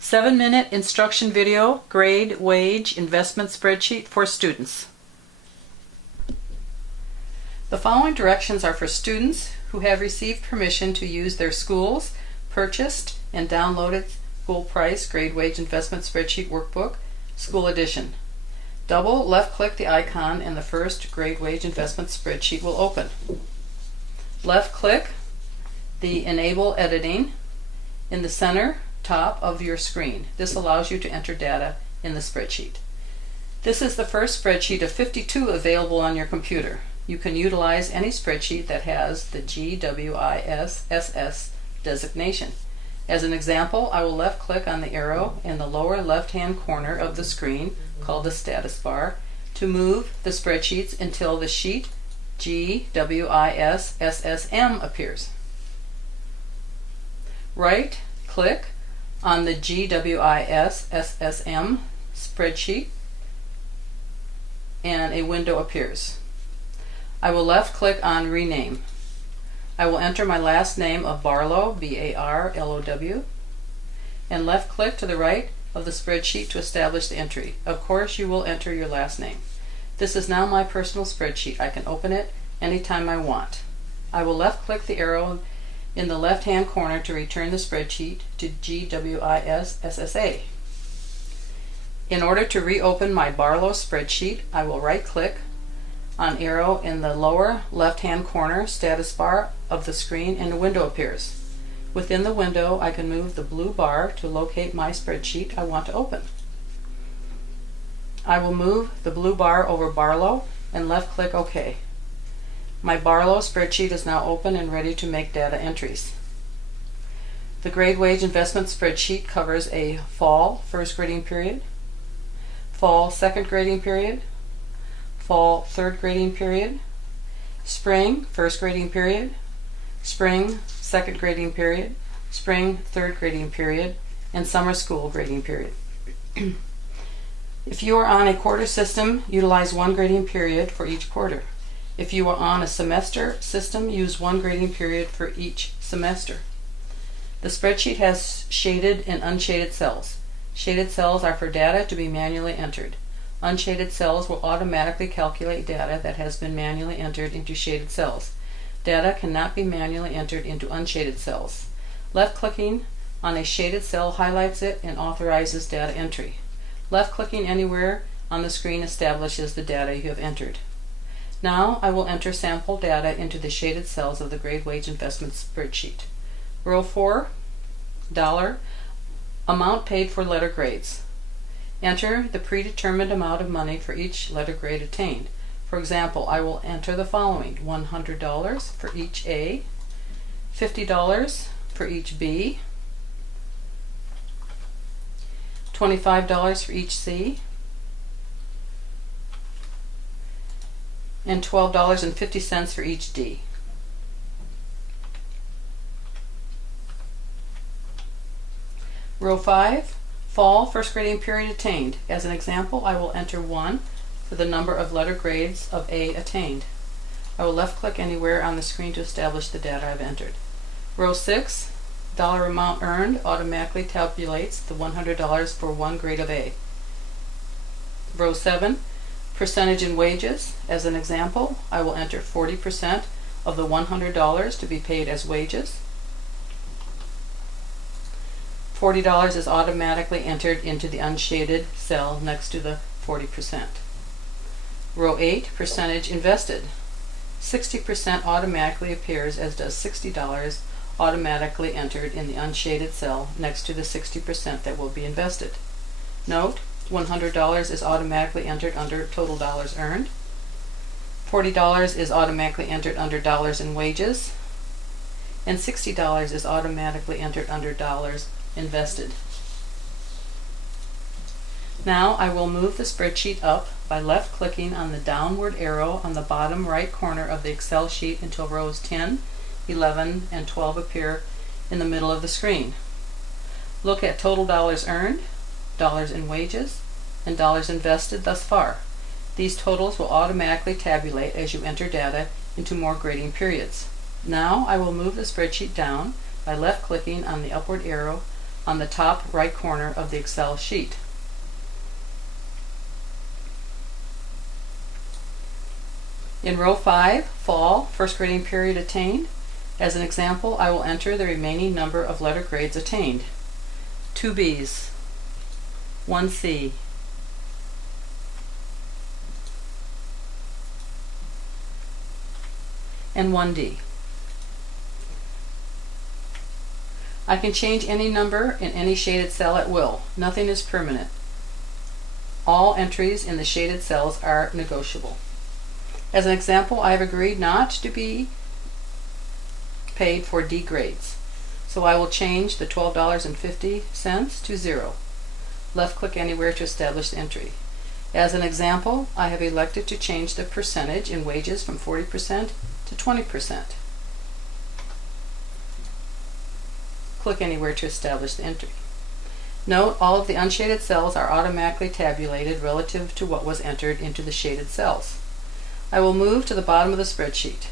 7-minute instruction video, grade, wage, investment spreadsheet for students. The following directions are for students who have received permission to use their school's purchased and downloaded school price grade wage investment spreadsheet workbook, school edition. Double left click the icon and the first grade wage investment spreadsheet will open. Left click the enable editing in the center top of your screen. This allows you to enter data in the spreadsheet. This is the first spreadsheet of 52 available on your computer. You can utilize any spreadsheet that has the GWIS-SS designation. As an example, I will left click on the arrow in the lower left hand corner of the screen called the status bar to move the spreadsheets until the sheet GWIS-SSM appears. Right click on the GWIS-SSM spreadsheet and a window appears. I will left click on rename. I will enter my last name of Barlow, B-A-R-L-O-W, and left click to the right of the spreadsheet to establish the entry. Of course, you will enter your last name. This is now my personal spreadsheet. I can open it anytime I want. I will left click the arrow in the left hand corner to return the spreadsheet to GWIS-SSA. In order to reopen my Barlow spreadsheet, I will right click on arrow in the lower left hand corner status bar of the screen and a window appears. Within the window, I can move the blue bar to locate my spreadsheet I want to open. I will move the blue bar over Barlow and left click OK. My Barlow spreadsheet is now open and ready to make data entries. The grade wage investment spreadsheet covers a fall first grading period, fall second grading period, fall third grading period, spring first grading period, spring second grading period, spring third grading period, and summer school grading period. If you are on a quarter system, utilize one grading period for each quarter. If you are on a semester system, use one grading period for each semester. The spreadsheet has shaded and unshaded cells. Shaded cells are for data to be manually entered. Unshaded cells will automatically calculate data that has been manually entered into shaded cells. Data cannot be manually entered into unshaded cells. Left-clicking on a shaded cell highlights it and authorizes data entry. Left-clicking anywhere on the screen establishes the data you have entered. Now I will enter sample data into the shaded cells of the grade wage investment spreadsheet. Row 4, dollar, amount paid for letter grades. Enter the predetermined amount of money for each letter grade attained. For example, I will enter the following: $100 for each A, $50 for each B, $25 for each C, and $12.50 for each D. Row 5, fall first grading period attained. As an example, I will enter 1 for the number of letter grades of A attained. I will left click anywhere on the screen to establish the data I've entered. Row 6, dollar amount earned automatically tabulates the $100 for one grade of A. Row 7, percentage in wages. As an example, I will enter 40% of the $100 to be paid as wages. $40 is automatically entered into the unshaded cell next to the 40%. Row 8, percentage invested. 60% automatically appears, as does $60 automatically entered in the unshaded cell next to the 60% that will be invested. Note, $100 is automatically entered under total dollars earned. $40 is automatically entered under dollars in wages. And $60 is automatically entered under dollars invested. Now I will move the spreadsheet up by left clicking on the downward arrow on the bottom right corner of the Excel sheet until rows 10, 11, and 12 appear in the middle of the screen. Look at total dollars earned, dollars in wages, and dollars invested thus far. These totals will automatically tabulate as you enter data into more grading periods. Now I will move the spreadsheet down by left-clicking on the upward arrow on the top right corner of the Excel sheet. In row 5, fall, first grading period attained. As an example, I will enter the remaining number of letter grades attained. 2 B's, 1 C, and 1 D. I can change any number in any shaded cell at will. Nothing is permanent. All entries in the shaded cells are negotiable. As an example, I have agreed not to be paid for D grades. So I will change the $12.50 to 0. Left click anywhere to establish the entry. As an example, I have elected to change the percentage in wages from 40% to 20%. Click anywhere to establish the entry. Note, all of the unshaded cells are automatically tabulated relative to what was entered into the shaded cells. I will move to the bottom of the spreadsheet.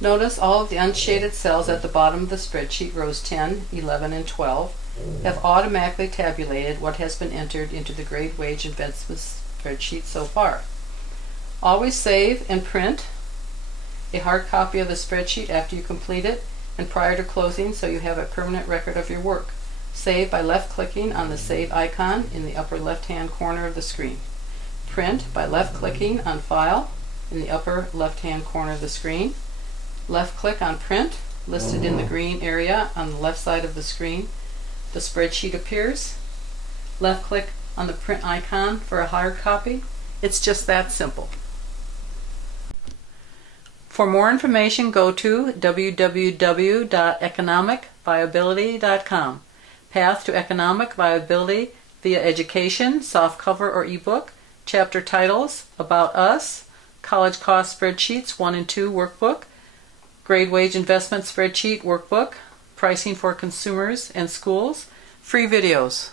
Notice all of the unshaded cells at the bottom of the spreadsheet, rows 10, 11, and 12, have automatically tabulated what has been entered into the grade wage investment spreadsheet so far. Always save and print a hard copy of the spreadsheet after you complete it and prior to closing, so you have a permanent record of your work. Save by left-clicking on the Save icon in the upper left-hand corner of the screen. Print by left-clicking on File in the upper left-hand corner of the screen. Left-click on Print, listed in the green area on the left side of the screen. The spreadsheet appears. Left-click on the Print icon for a hard copy. It's just that simple. For more information, go to www.economicviability.com. Path to economic viability via education, softcover or ebook, chapter titles, About Us, College Cost Spreadsheets 1 and 2 workbook, Grade Wage Investment Spreadsheet workbook, Pricing for Consumers and Schools, free videos.